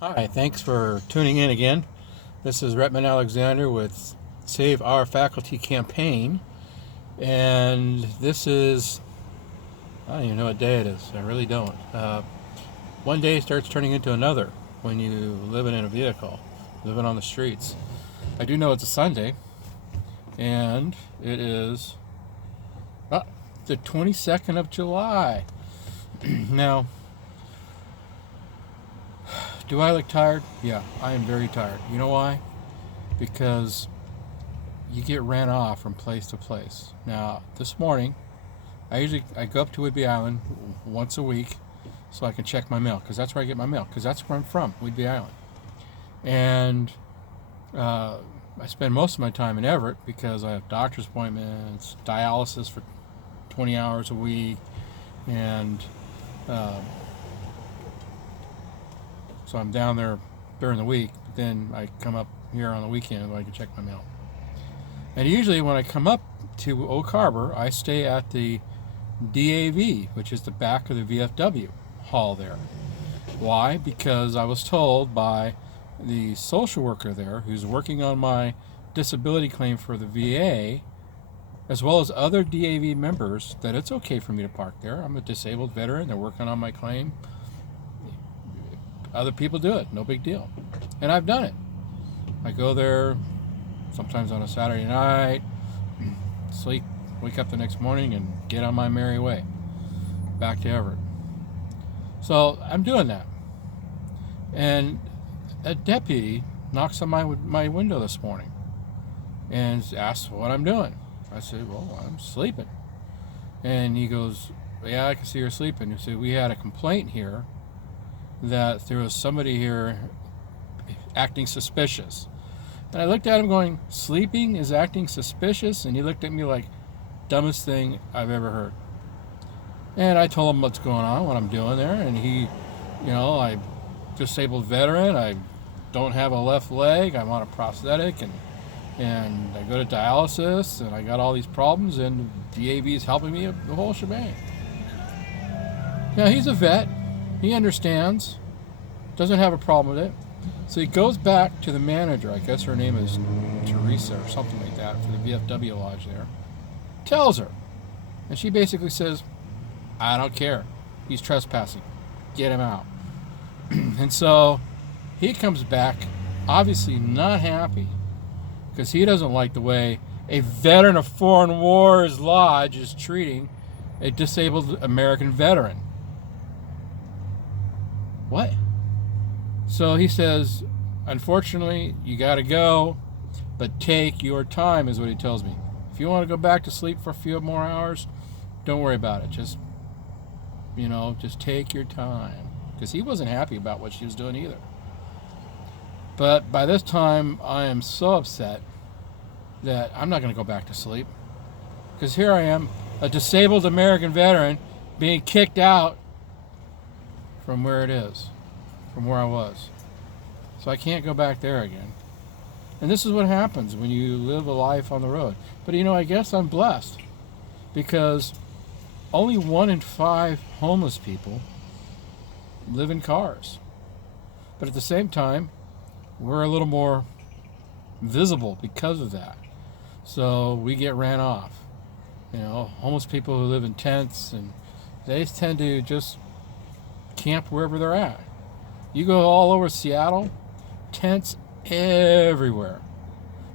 Hi, thanks for tuning in again. This is Retman Alexander with Save Our Faculty campaign, and this is, I don't even know what day it is. I really don't. One day starts turning into another when you living in a vehicle, living on the streets. I do know it's a Sunday, and it is the 22nd of July. Now, do I look tired? Yeah, I am very tired. You know why? Because you get ran off from place to place. Now, this morning, I go up to Whidbey Island once a week so I can check my mail, because that's where I get my mail, because that's where I'm from, Whidbey Island. And I spend most of my time in Everett because I have doctor's appointments, dialysis for 20 hours a week, and so I'm down there during the week. Then I come up here on the weekend where I can check my mail. And usually when I come up to Oak Harbor, I stay at the DAV, which is the back of the VFW hall there. Why? Because I was told by the social worker there, who's working on my disability claim for the VA, as well as other DAV members, that it's okay for me to park there. I'm a disabled veteran. They're working on my claim. Other people do it. No big deal. And I've done it. I go there sometimes on a Saturday night, sleep, wake up the next morning, and get on my merry way back to Everett. So I'm doing that. And a deputy knocks on my window this morning and asks what I'm doing. I said, well, I'm sleeping. And he goes, yeah, I can see you're sleeping. He said, we had a complaint here that there was somebody here acting suspicious. And I looked at him going, sleeping is acting suspicious? And he looked at me like, dumbest thing I've ever heard. And I told him what's going on, what I'm doing there. And he, I'm disabled veteran. I don't have a left leg. I'm on a prosthetic, and I go to dialysis, and I got all these problems, and DAV is helping me the whole shebang. Now, he's a vet. He understands. Doesn't have a problem with it. So he goes back to the manager. I guess her name is Teresa or something like that, for the VFW lodge there. Tells her. And she basically says, I don't care. He's trespassing. Get him out. And so he comes back, obviously not happy, because he doesn't like the way a veteran of foreign wars lodge is treating a disabled American veteran. What? So he says, unfortunately, you got to go, but take your time, is what he tells me. If you want to go back to sleep for a few more hours, don't worry about it. Just take your time. Because he wasn't happy about what she was doing either. But by this time, I am so upset that I'm not going to go back to sleep. Because here I am, a disabled American veteran, being kicked out from where it is, from where I was. So I can't go back there again. And this is what happens when you live a life on the road. But I guess I'm blessed, because only 1 in 5 homeless people live in cars. But at the same time, we're a little more visible because of that. So we get ran off. Homeless people who live in tents, and they tend to just camp wherever they're at. You go all over Seattle, tents everywhere.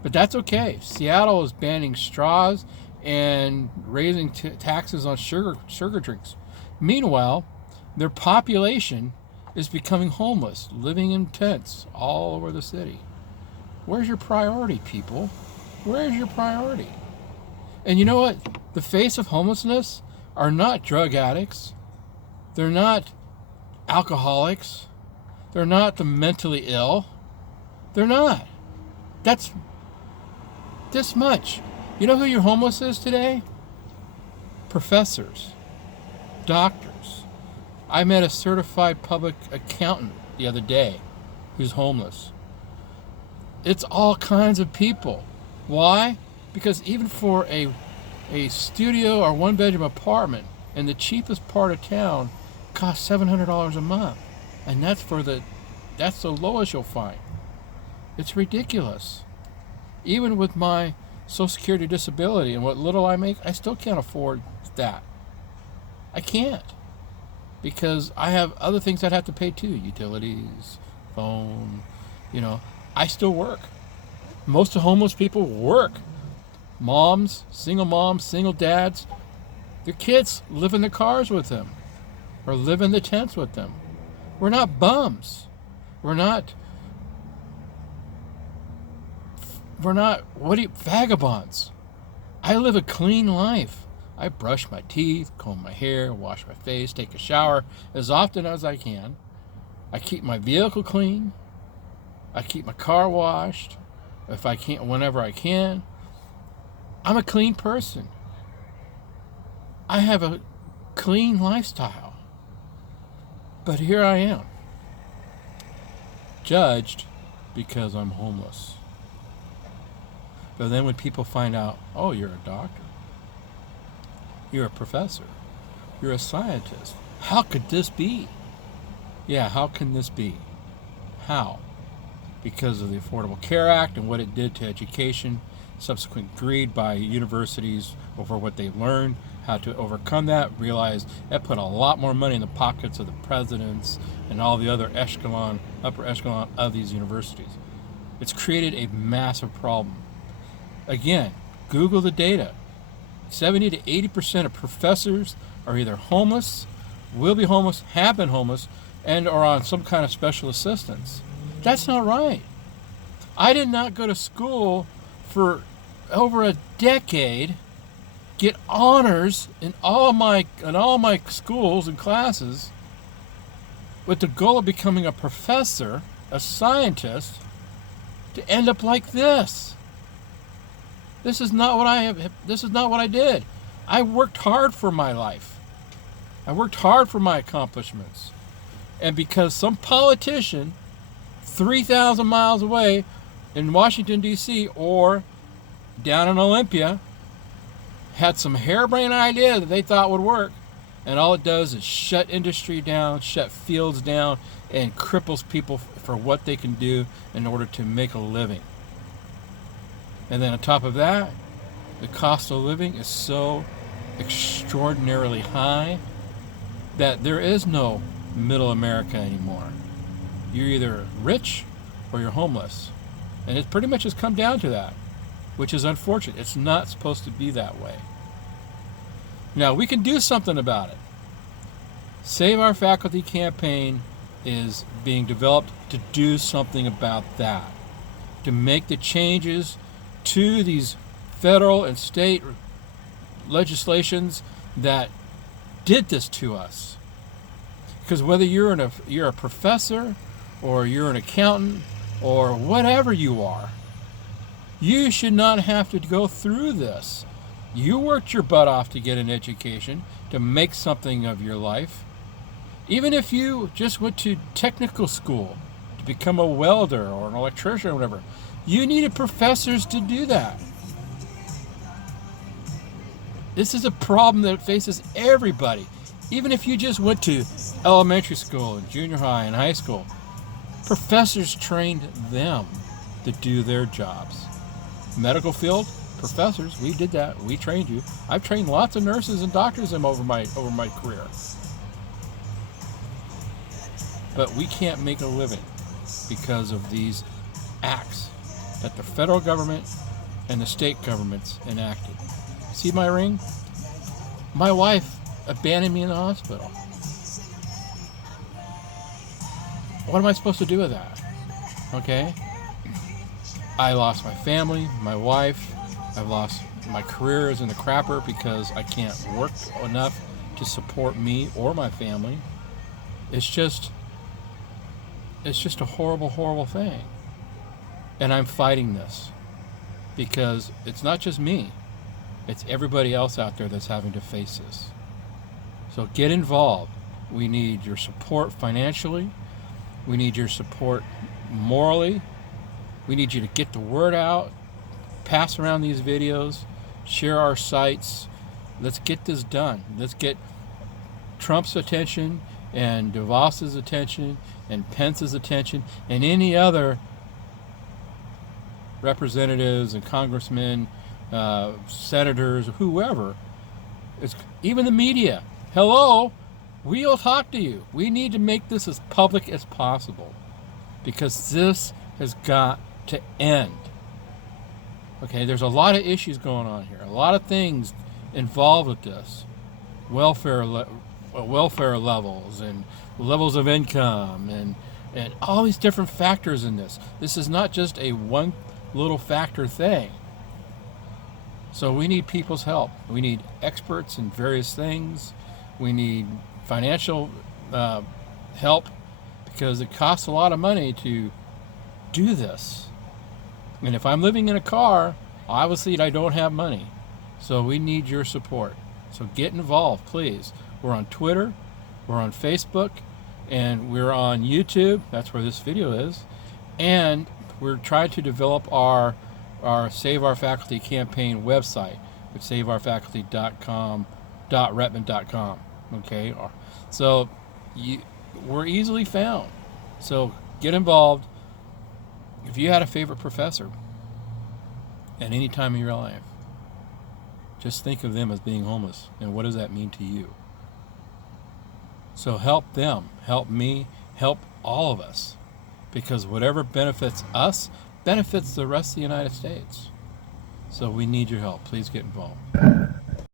But that's okay. Seattle is banning straws and raising taxes on sugar drinks. Meanwhile, their population is becoming homeless, living in tents all over the city. Where's your priority, people? Where's your priority? And you know what? The face of homelessness are not drug addicts. They're not alcoholics. They're not the mentally ill. They're not. That's this much. You know who your homeless is today? Professors, doctors. I met a certified public accountant the other day who's homeless. It's all kinds of people. Why? Because even for a studio or 1-bedroom apartment in the cheapest part of town costs $700 a month. And that's for the That's the lowest you'll find. It's ridiculous. Even with my Social Security disability and what little I make, I still can't afford that. I can't. Because I have other things I'd have to pay too. Utilities, phone, I still work. Most of homeless people work. Moms, single dads, their kids live in the cars with them or live in the tents with them. We're not bums. We're not vagabonds. I live a clean life. I brush my teeth, comb my hair, wash my face, take a shower as often as I can. I keep my vehicle clean. I keep my car washed if I can, whenever I can. I'm a clean person. I have a clean lifestyle. But here I am, judged because I'm homeless. But then when people find out, oh, you're a doctor, you're a professor, you're a scientist, how could this be? Yeah, how can this be? How? Because of the Affordable Care Act and what it did to education, subsequent greed by universities over what they learned, how to overcome that, realized that put a lot more money in the pockets of the presidents and all the other upper echelon of these universities. It's created a massive problem. Again, Google the data. 70 to 80% of professors are either homeless, will be homeless, have been homeless, and are on some kind of special assistance. That's not right. I did not go to school for over a decade, get honors in all my schools and classes with the goal of becoming a professor, a scientist, to end up like this. This is not what I did. I worked hard for my life. I worked hard for my accomplishments. And because some politician 3,000 miles away in Washington, D.C. or down in Olympia had some harebrained idea that they thought would work, and all it does is shut industry down, shut fields down, and cripples people for what they can do in order to make a living. And then on top of that, the cost of living is so extraordinarily high that there is no middle America anymore. You're either rich or you're homeless. And it pretty much has come down to that, which is unfortunate. It's not supposed to be that way. Now, we can do something about it. Save Our Faculty campaign is being developed to do something about that, to make the changes to these federal and state legislations that did this to us. Because whether you're a professor or you're an accountant or whatever you are, you should not have to go through this. You worked your butt off to get an education, to make something of your life. Even if you just went to technical school to become a welder or an electrician or whatever, you needed professors to do that. This is a problem that faces everybody. Even if you just went to elementary school and junior high and high school, professors trained them to do their jobs. Medical field, professors, we did that. We trained you. I've trained lots of nurses and doctors over my career. But we can't make a living because of these acts that the federal government and the state governments enacted. See my ring? My wife abandoned me in the hospital. What am I supposed to do with that? Okay? I lost my family, my wife. I've lost my career is in the crapper because I can't work enough to support me or my family. It's just a horrible, horrible thing. And I'm fighting this because it's not just me. It's everybody else out there that's having to face this. So get involved. We need your support financially. We need your support morally. We need you to get the word out, pass around these videos, share our sites. Let's get this done. Let's get Trump's attention and DeVos's attention and Pence's attention and any other representatives and congressmen, senators, whoever. It's even the media. Hello, we'll talk to you. We need to make this as public as possible because this has got to end. Okay, there's a lot of issues going on here, a lot of things involved with this. Welfare levels and levels of income and all these different factors in this. This is not just a one little factor thing. So we need people's help. We need experts in various things. We need financial help because it costs a lot of money to do this. And if I'm living in a car, obviously I don't have money. So we need your support. So get involved, please. We're on Twitter, we're on Facebook, and we're on YouTube. That's where this video is. And we're trying to develop our Save Our Faculty campaign website at saveourfaculty.com.retman.com. Okay? So we're easily found. So get involved. If you had a favorite professor at any time in your life, just think of them as being homeless, and what does that mean to you? So help them, help me, help all of us, because whatever benefits us benefits the rest of the United States. So we need your help. Please get involved.